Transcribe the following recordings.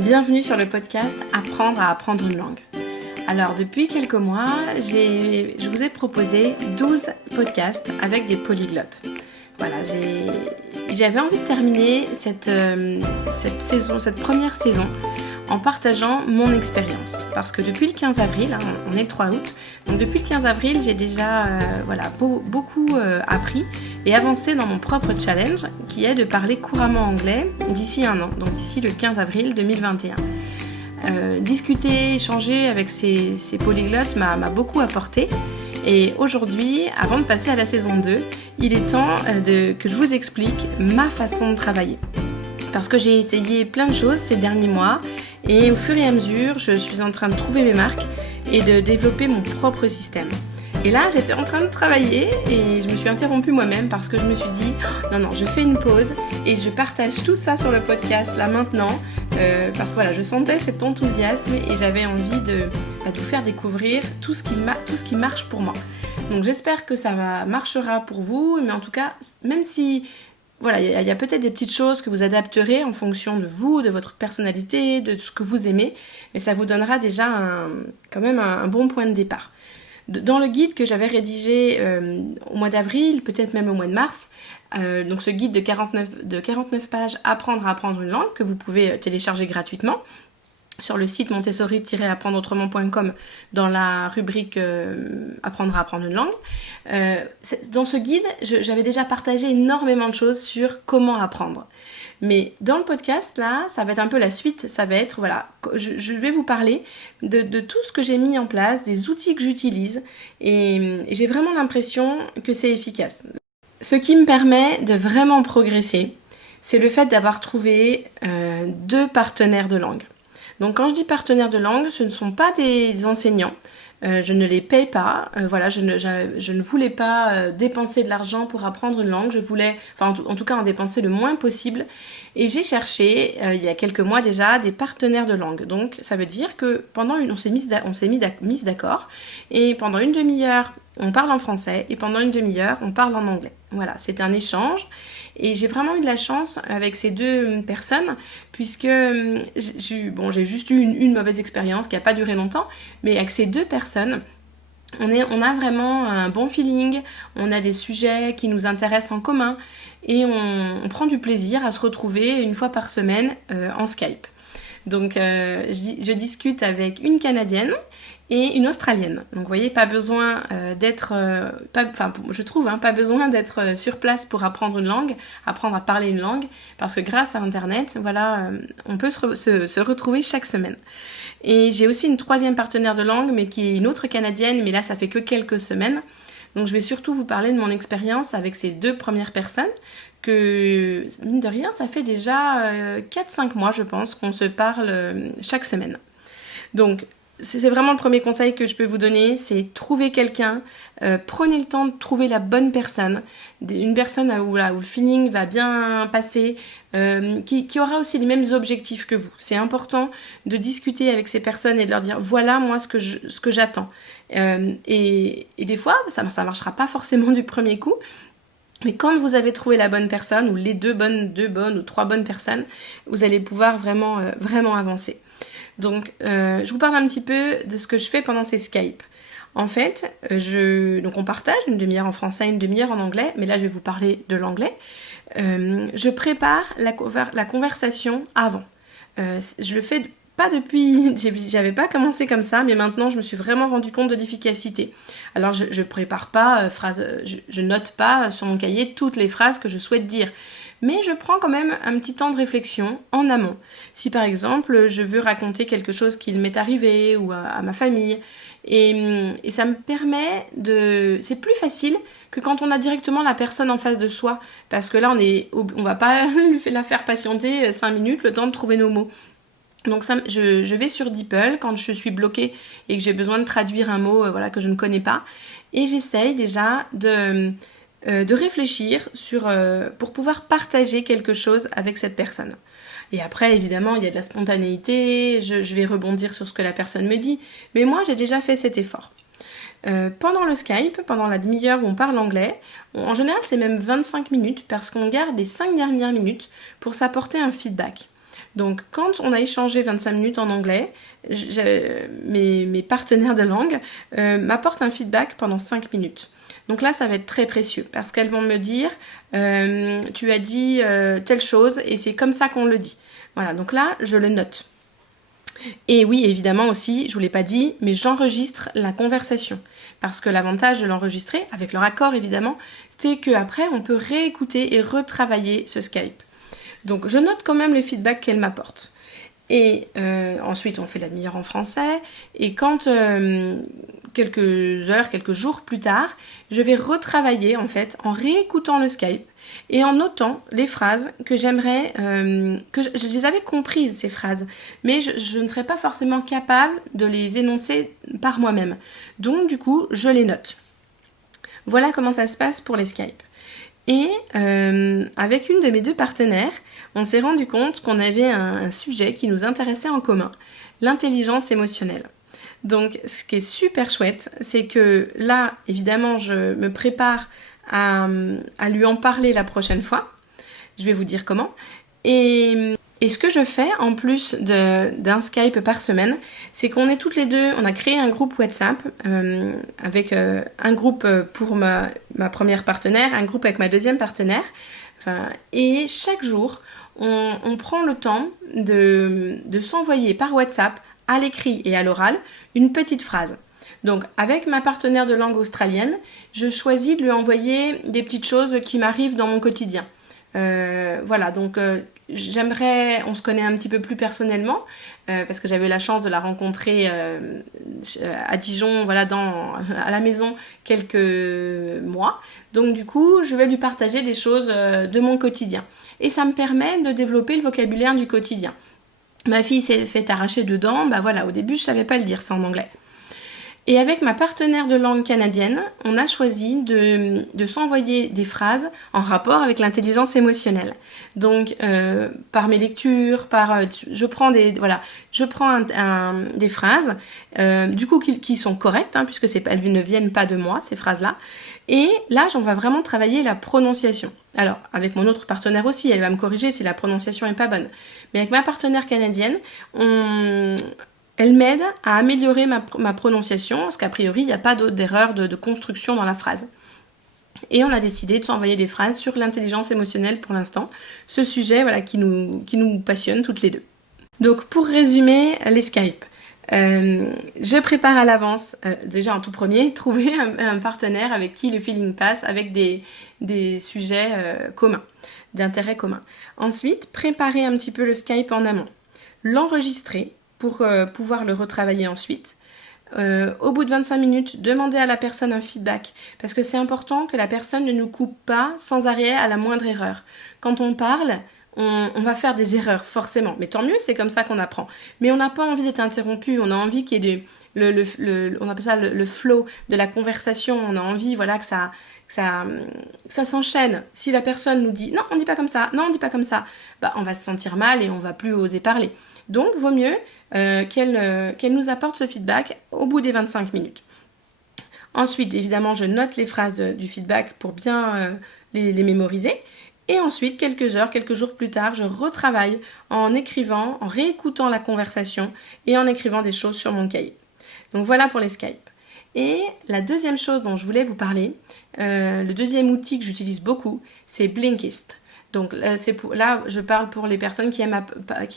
Bienvenue sur le podcast Apprendre à apprendre une langue. Alors depuis quelques mois, je vous ai proposé 12 podcasts avec des polyglottes. Voilà, j'avais envie de terminer cette première saison en partageant mon expérience. Parce que depuis le 15 avril, on est le 3 août, donc depuis le 15 avril, j'ai déjà beaucoup appris et avancé dans mon propre challenge qui est de parler couramment anglais d'ici un an, donc d'ici le 15 avril 2021. Discuter, échanger avec ces polyglottes m'a beaucoup apporté. Et aujourd'hui, avant de passer à la saison 2, il est temps que je vous explique ma façon de travailler. Parce que j'ai essayé plein de choses ces derniers mois et au fur et à mesure, je suis en train de trouver mes marques et de développer mon propre système. Et là, j'étais en train de travailler et je me suis interrompue moi-même parce que je me suis dit non, je fais une pause et je partage tout ça sur le podcast là maintenant parce que voilà, je sentais cet enthousiasme et j'avais envie de vous faire découvrir tout ce qui marche pour moi. Donc j'espère que ça marchera pour vous, mais en tout cas, même si voilà, il y a peut-être des petites choses que vous adapterez en fonction de vous, de votre personnalité, de ce que vous aimez, mais ça vous donnera déjà quand même un bon point de départ. Dans le guide que j'avais rédigé au mois d'avril, peut-être même au mois de mars, donc ce guide de 49 pages Apprendre à apprendre une langue que vous pouvez télécharger gratuitement sur le site montessori-apprendreautrement.com dans la rubrique Apprendre à apprendre une langue. Dans ce guide, j'avais déjà partagé énormément de choses sur comment apprendre. Mais dans le podcast, là, ça va être un peu la suite. Ça va être, voilà, je vais vous parler de tout ce que j'ai mis en place, des outils que j'utilise. Et j'ai vraiment l'impression que c'est efficace. Ce qui me permet de vraiment progresser, c'est le fait d'avoir trouvé 2 partenaires de langue. Donc quand je dis partenaires de langue, ce ne sont pas des enseignants. Je ne les paye pas. Je ne voulais pas dépenser de l'argent pour apprendre une langue. Je voulais, en tout cas, en dépenser le moins possible. Et j'ai cherché, il y a quelques mois déjà, des partenaires de langue. Donc ça veut dire que on s'est mis d'accord. Et pendant une demi-heure, on parle en français. Et pendant une demi-heure, on parle en anglais. Voilà, c'est un échange. Et j'ai vraiment eu de la chance avec ces 2 personnes, puisque j'ai juste eu une mauvaise expérience qui n'a pas duré longtemps, mais avec ces 2 personnes, on a vraiment un bon feeling, on a des sujets qui nous intéressent en commun, et on prend du plaisir à se retrouver une fois par semaine en Skype. Donc je discute avec une Canadienne et une Australienne. Donc vous voyez, pas besoin pas besoin d'être sur place pour apprendre une langue, apprendre à parler une langue, parce que grâce à Internet, voilà, on peut se retrouver chaque semaine. Et j'ai aussi une 3e partenaire de langue, mais qui est une autre Canadienne, mais là ça fait que quelques semaines. Donc je vais surtout vous parler de mon expérience avec ces 2 premières personnes, que mine de rien, ça fait déjà 4-5 mois, je pense, qu'on se parle chaque semaine. Donc c'est vraiment le premier conseil que je peux vous donner, c'est trouver quelqu'un, prenez le temps de trouver la bonne personne, une personne où le feeling va bien passer, qui aura aussi les mêmes objectifs que vous. C'est important de discuter avec ces personnes et de leur dire voilà moi ce que j'attends. Et des fois, ça marchera pas forcément du premier coup, mais quand vous avez trouvé la bonne personne, ou les 2 bonnes ou 3 bonnes personnes, vous allez pouvoir vraiment avancer. Donc, je vous parle un petit peu de ce que je fais pendant ces Skype. En fait, donc on partage une demi-heure en français, une demi-heure en anglais, mais là je vais vous parler de l'anglais. Je prépare la conversation avant. Je le fais pas depuis, j'avais pas commencé comme ça, mais maintenant je me suis vraiment rendu compte de l'efficacité. Alors je prépare pas je note pas sur mon cahier toutes les phrases que je souhaite dire. Mais je prends quand même un petit temps de réflexion en amont. Si par exemple, je veux raconter quelque chose qui m'est arrivé ou à ma famille, et ça me permet c'est plus facile que quand on a directement la personne en face de soi, parce que là, on va pas la faire patienter 5 minutes, le temps de trouver nos mots. Donc je vais sur DeepL quand je suis bloquée et que j'ai besoin de traduire un mot que je ne connais pas, et j'essaye déjà de réfléchir pour pouvoir partager quelque chose avec cette personne. Et après, évidemment, il y a de la spontanéité, je vais rebondir sur ce que la personne me dit, mais moi, j'ai déjà fait cet effort. Pendant le Skype, pendant la demi-heure où on parle anglais, en général, c'est même 25 minutes, parce qu'on garde les 5 dernières minutes pour s'apporter un feedback. Donc quand on a échangé 25 minutes en anglais, mes partenaires de langue m'apportent un feedback pendant 5 minutes. Donc là, ça va être très précieux parce qu'elles vont me dire tu as dit telle chose et c'est comme ça qu'on le dit. Voilà, donc là, je le note. Et oui, évidemment aussi, je vous l'ai pas dit, mais j'enregistre la conversation. Parce que l'avantage de l'enregistrer, avec leur accord évidemment, c'est qu'après, on peut réécouter et retravailler ce Skype. Donc je note quand même les feedbacks qu'elle m'apporte. Et ensuite, on fait la demi-heure en français. Et quand quelques jours plus tard, je vais retravailler en fait en réécoutant le Skype et en notant les phrases que j'aimerais, que je les avais comprises ces phrases, mais je ne serais pas forcément capable de les énoncer par moi-même. Donc du coup, je les note. Voilà comment ça se passe pour les Skype. Et avec une de mes 2 partenaires, on s'est rendu compte qu'on avait un sujet qui nous intéressait en commun, l'intelligence émotionnelle. Donc ce qui est super chouette, c'est que là, évidemment, je me prépare à lui en parler la prochaine fois. Je vais vous dire comment. Et ce que je fais, en plus d'un Skype par semaine, c'est qu'on est toutes les 2, on a créé un groupe WhatsApp avec un groupe pour ma première partenaire, un groupe avec ma deuxième partenaire. Et chaque jour, on prend le temps de s'envoyer par WhatsApp, à l'écrit et à l'oral, une petite phrase. Donc, avec ma partenaire de langue australienne, je choisis de lui envoyer des petites choses qui m'arrivent dans mon quotidien. Voilà, donc j'aimerais, on se connaît un petit peu plus personnellement, parce que j'avais eu la chance de la rencontrer à Dijon, voilà, à la maison quelques mois. Donc du coup, je vais lui partager des choses de mon quotidien. Et ça me permet de développer le vocabulaire du quotidien. Ma fille s'est fait arracher dedans, bah voilà, au début je savais pas le dire ça en anglais. Et avec ma partenaire de langue canadienne, on a choisi de s'envoyer des phrases en rapport avec l'intelligence émotionnelle. Donc, par mes lectures, je prends des phrases, du coup qui sont correctes, hein, puisque elles ne viennent pas de moi, ces phrases-là. Et là, on va vraiment travailler la prononciation. Alors, avec mon autre partenaire aussi, elle va me corriger si la prononciation n'est pas bonne. Mais avec ma partenaire canadienne, elle m'aide à améliorer ma prononciation, parce qu'a priori, il n'y a pas d'erreur de construction dans la phrase. Et on a décidé de s'envoyer des phrases sur l'intelligence émotionnelle pour l'instant, ce sujet voilà, qui nous passionne toutes les 2. Donc pour résumer les Skype, je prépare à l'avance, déjà en tout premier, trouver un partenaire avec qui le feeling passe, avec des sujets communs, d'intérêt commun. Ensuite, préparer un petit peu le Skype en amont, l'enregistrer, pour pouvoir le retravailler ensuite. Au bout de 25 minutes, demander à la personne un feedback, parce que c'est important que la personne ne nous coupe pas sans arrêt à la moindre erreur. Quand on parle, on va faire des erreurs, forcément. Mais tant mieux, c'est comme ça qu'on apprend. Mais on n'a pas envie d'être interrompu, on a envie qu'il y ait on appelle ça le flow de la conversation, on a envie voilà, que ça s'enchaîne. Si la personne nous dit « Non, on dit pas comme ça, non, on dit pas comme ça », bah, on va se sentir mal et on va plus oser parler. Donc, vaut mieux qu'elle nous apporte ce feedback au bout des 25 minutes. Ensuite, évidemment, je note les phrases du feedback pour bien les mémoriser. Et ensuite, quelques jours plus tard, je retravaille en écrivant, en réécoutant la conversation et en écrivant des choses sur mon cahier. Donc voilà pour les Skype. Et la deuxième chose dont je voulais vous parler, le deuxième outil que j'utilise beaucoup, c'est Blinkist. Donc là, je parle pour les personnes qui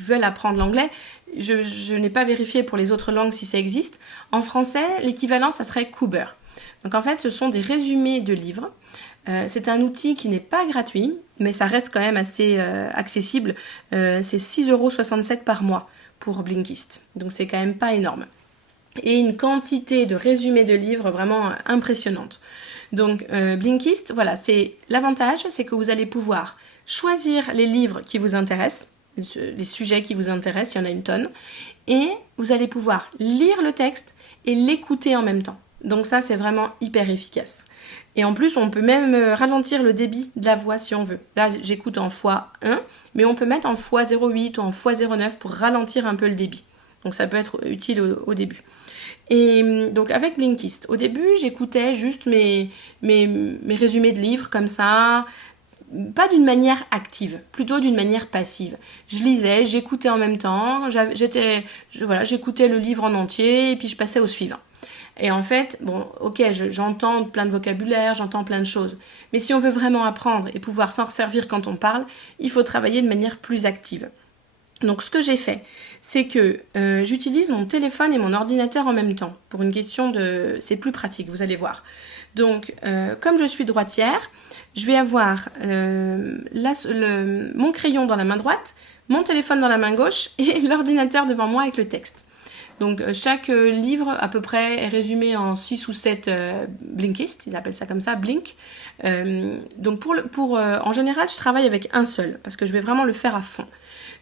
veulent apprendre l'anglais. Je n'ai pas vérifié pour les autres langues si ça existe. En français, l'équivalent, ça serait Cooper. Donc en fait, ce sont des résumés de livres. C'est un outil qui n'est pas gratuit, mais ça reste quand même assez accessible. C'est 6,67 € par mois pour Blinkist. Donc c'est quand même pas énorme. Et une quantité de résumés de livres vraiment impressionnante. Donc Blinkist, voilà, l'avantage, c'est que vous allez pouvoir choisir les livres qui vous intéressent, les sujets qui vous intéressent, il y en a une tonne, et vous allez pouvoir lire le texte et l'écouter en même temps. Donc ça, c'est vraiment hyper efficace. Et en plus, on peut même ralentir le débit de la voix si on veut. Là, j'écoute en x1, mais on peut mettre en x0,8 ou en x0,9 pour ralentir un peu le débit. Donc ça peut être utile au début. Et donc avec Blinkist, au début, j'écoutais juste mes résumés de livres comme ça. pas d'une manière active, plutôt d'une manière passive. Je lisais, j'écoutais en même temps, j'écoutais le livre en entier et puis je passais au suivant. Et en fait, bon, ok, j'entends plein de vocabulaire, j'entends plein de choses. Mais si on veut vraiment apprendre et pouvoir s'en servir quand on parle, il faut travailler de manière plus active. Donc ce que j'ai fait, c'est que j'utilise mon téléphone et mon ordinateur en même temps. Pour une question de... C'est plus pratique, vous allez voir. Donc, comme je suis droitière, je vais avoir mon crayon dans la main droite, mon téléphone dans la main gauche et l'ordinateur devant moi avec le texte. Donc chaque livre à peu près est résumé en 6 ou 7 Blinkist, ils appellent ça comme ça, Blink. Donc en général, je travaille avec un seul, parce que je vais vraiment le faire à fond.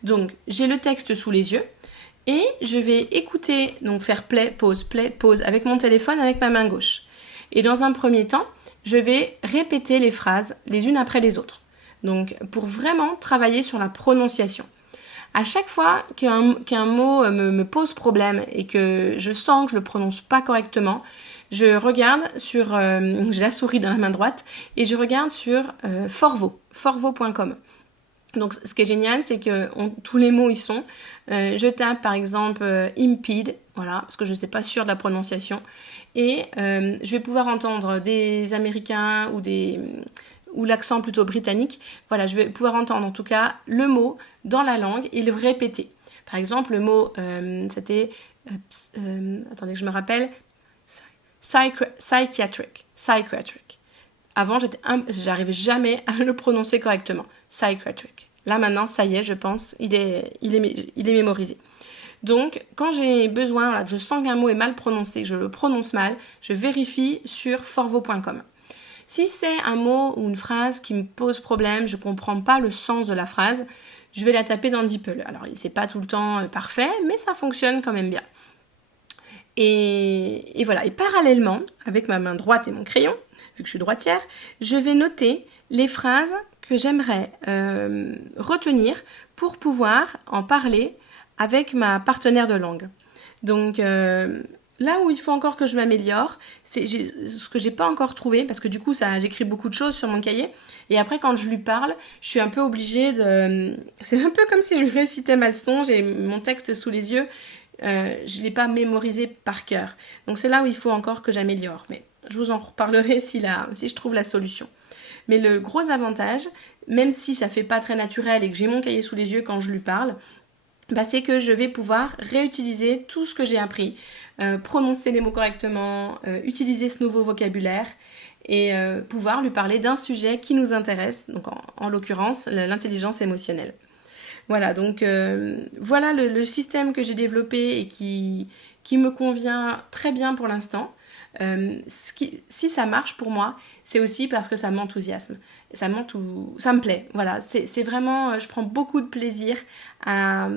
Donc j'ai le texte sous les yeux, et je vais écouter, donc faire play, pause, avec mon téléphone avec ma main gauche. Et dans un premier temps, je vais répéter les phrases les unes après les autres. Donc pour vraiment travailler sur la prononciation. À chaque fois qu'un mot me pose problème et que je sens que je le prononce pas correctement, je regarde sur... j'ai la souris dans la main droite et je regarde sur forvo.com. Donc ce qui est génial, c'est que tous les mots y sont. Je tape par exemple impede, voilà, parce que je ne suis pas sûre de la prononciation. Et je vais pouvoir entendre des Américains ou l'accent plutôt britannique. Voilà, je vais pouvoir entendre en tout cas le mot dans la langue et le répéter. Par exemple, le mot, c'était... attendez que je me rappelle. Psychiatric. Avant, j'arrivais jamais à le prononcer correctement. Psychiatric. Là, maintenant, ça y est, je pense, il est mémorisé. Donc, quand j'ai besoin, voilà, que je sens qu'un mot est mal prononcé, je le prononce mal, je vérifie sur forvo.com. Si c'est un mot ou une phrase qui me pose problème, je ne comprends pas le sens de la phrase, je vais la taper dans DeepL. Alors, c'est pas tout le temps parfait, mais ça fonctionne quand même bien. Et voilà. Et parallèlement, avec ma main droite et mon crayon, vu que je suis droitière, je vais noter les phrases que j'aimerais retenir pour pouvoir en parler avec ma partenaire de langue. Donc... là où il faut encore que je m'améliore, c'est ce que j'ai pas encore trouvé, parce que du coup, j'écris beaucoup de choses sur mon cahier, et après, quand je lui parle, je suis un peu obligée de... C'est un peu comme si je lui récitais ma leçon, j'ai mon texte sous les yeux, je l'ai pas mémorisé par cœur. Donc c'est là où il faut encore que j'améliore, mais je vous en reparlerai si je trouve la solution. Mais le gros avantage, même si ça fait pas très naturel et que j'ai mon cahier sous les yeux quand je lui parle, c'est que je vais pouvoir réutiliser tout ce que j'ai appris, prononcer les mots correctement, utiliser ce nouveau vocabulaire et pouvoir lui parler d'un sujet qui nous intéresse, donc en l'occurrence l'intelligence émotionnelle. Voilà, donc voilà le système que j'ai développé et qui me convient très bien pour l'instant. Si ça marche pour moi, c'est aussi parce que ça m'enthousiasme, ça me plaît. Voilà, c'est vraiment, je prends beaucoup de plaisir à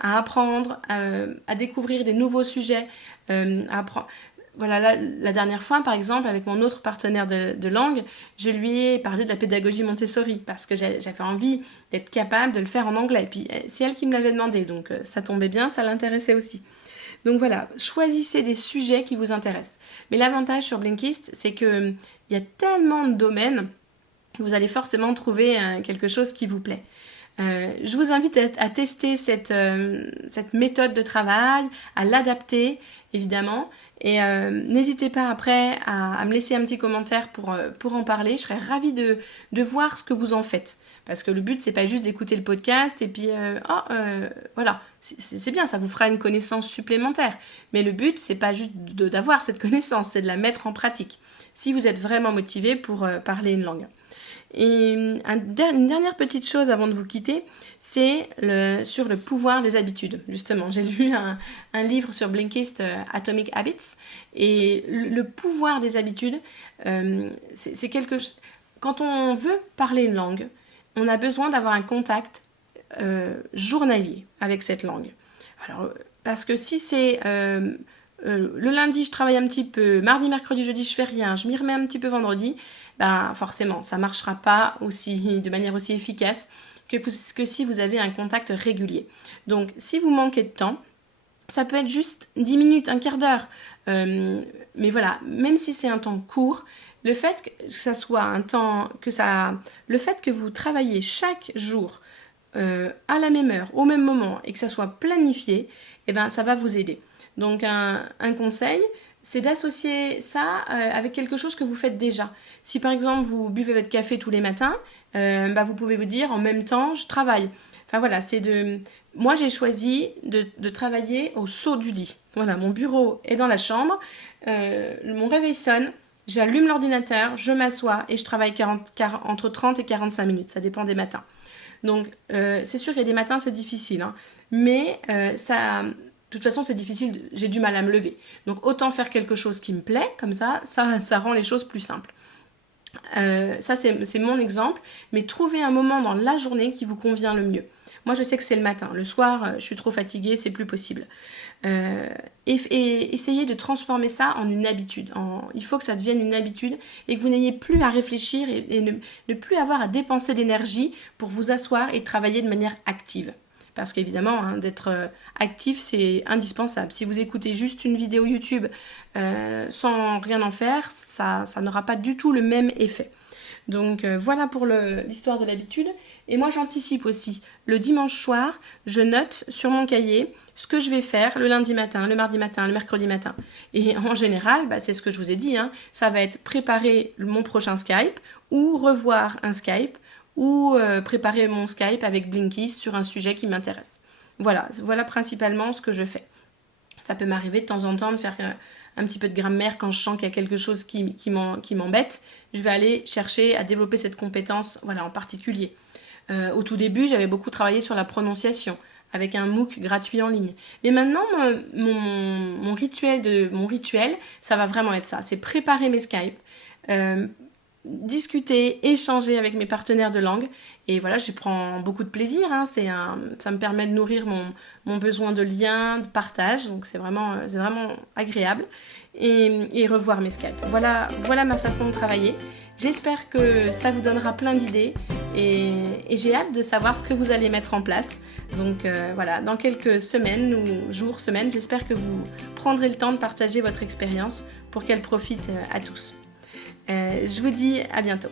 apprendre, à découvrir des nouveaux sujets, à apprendre. Voilà, la dernière fois, par exemple, avec mon autre partenaire de langue, je lui ai parlé de la pédagogie Montessori parce que j'avais envie d'être capable de le faire en anglais. Et puis, c'est elle qui me l'avait demandé, donc ça tombait bien, ça l'intéressait aussi. Donc voilà, choisissez des sujets qui vous intéressent. Mais l'avantage sur Blinkist, c'est qu'il y a tellement de domaines, vous allez forcément trouver quelque chose qui vous plaît. Je vous invite à tester cette méthode de travail, à l'adapter évidemment, et n'hésitez pas après à me laisser un petit commentaire pour en parler. Je serais ravie de voir ce que vous en faites, parce que le but c'est pas juste d'écouter le podcast et puis voilà, c'est bien, ça vous fera une connaissance supplémentaire, mais le but c'est pas juste d'avoir cette connaissance, c'est de la mettre en pratique si vous êtes vraiment motivé pour parler une langue. Et une dernière petite chose avant de vous quitter, c'est sur le pouvoir des habitudes. Justement, j'ai lu un livre sur Blinkist, Atomic Habits, et le pouvoir des habitudes, c'est quelque chose... Quand on veut parler une langue, on a besoin d'avoir un contact journalier avec cette langue. Alors, parce que si c'est... le lundi, je travaille un petit peu, mardi, mercredi, jeudi, je fais rien, je m'y remets un petit peu vendredi, forcément, ça ne marchera pas de manière aussi efficace que si vous avez un contact régulier. Donc, si vous manquez de temps, Ça peut être juste 10 minutes, un quart d'heure. Mais voilà, même si c'est un temps court, le fait que ça soit un temps, le fait que vous travaillez chaque jour à la même heure, au même moment, et que ça soit planifié, eh ben, ça va vous aider. Donc un conseil, c'est d'associer ça avec quelque chose que vous faites déjà. Si par exemple vous buvez votre café tous les matins, vous pouvez vous dire en même temps je travaille. Enfin voilà, moi j'ai choisi de travailler au saut du lit. Voilà, mon bureau est dans la chambre, mon réveil sonne, j'allume l'ordinateur, je m'assois et je travaille entre 30 et 45 minutes, ça dépend des matins. Donc c'est sûr qu'il y a des matins c'est difficile, hein, mais de toute façon, c'est difficile, j'ai du mal à me lever. Donc autant faire quelque chose qui me plaît, comme ça rend les choses plus simples. Ça, c'est mon exemple, mais trouvez un moment dans la journée qui vous convient le mieux. Moi, je sais que c'est le matin. Le soir, je suis trop fatiguée, c'est plus possible. Et essayez de transformer ça en une habitude. Il faut que ça devienne une habitude et que vous n'ayez plus à réfléchir et ne plus avoir à dépenser d'énergie pour vous asseoir et travailler de manière active. Parce qu'évidemment, hein, d'être actif, c'est indispensable. Si vous écoutez juste une vidéo YouTube sans rien en faire, ça n'aura pas du tout le même effet. Donc voilà pour l'histoire de l'habitude. Et moi, j'anticipe aussi. Le dimanche soir, je note sur mon cahier ce que je vais faire le lundi matin, le mardi matin, le mercredi matin. Et en général, c'est ce que je vous ai dit, hein, ça va être préparer mon prochain Skype ou revoir un Skype ou préparer mon Skype avec Blinkist sur un sujet qui m'intéresse. Voilà principalement ce que je fais. Ça peut m'arriver de temps en temps de faire un petit peu de grammaire quand je sens qu'il y a quelque chose qui m'embête. Je vais aller chercher à développer cette compétence en particulier. Au tout début, j'avais beaucoup travaillé sur la prononciation avec un MOOC gratuit en ligne. Mais maintenant, mon rituel, ça va vraiment être ça. C'est préparer mes Skype, discuter, échanger avec mes partenaires de langue. Et voilà, j'y prends beaucoup de plaisir. Hein. Ça me permet de nourrir mon besoin de lien, de partage. Donc c'est vraiment agréable. Et revoir mes Skype. Voilà ma façon de travailler. J'espère que ça vous donnera plein d'idées. Et j'ai hâte de savoir ce que vous allez mettre en place. Donc dans quelques semaines ou jours, semaines, j'espère que vous prendrez le temps de partager votre expérience pour qu'elle profite à tous. Je vous dis à bientôt.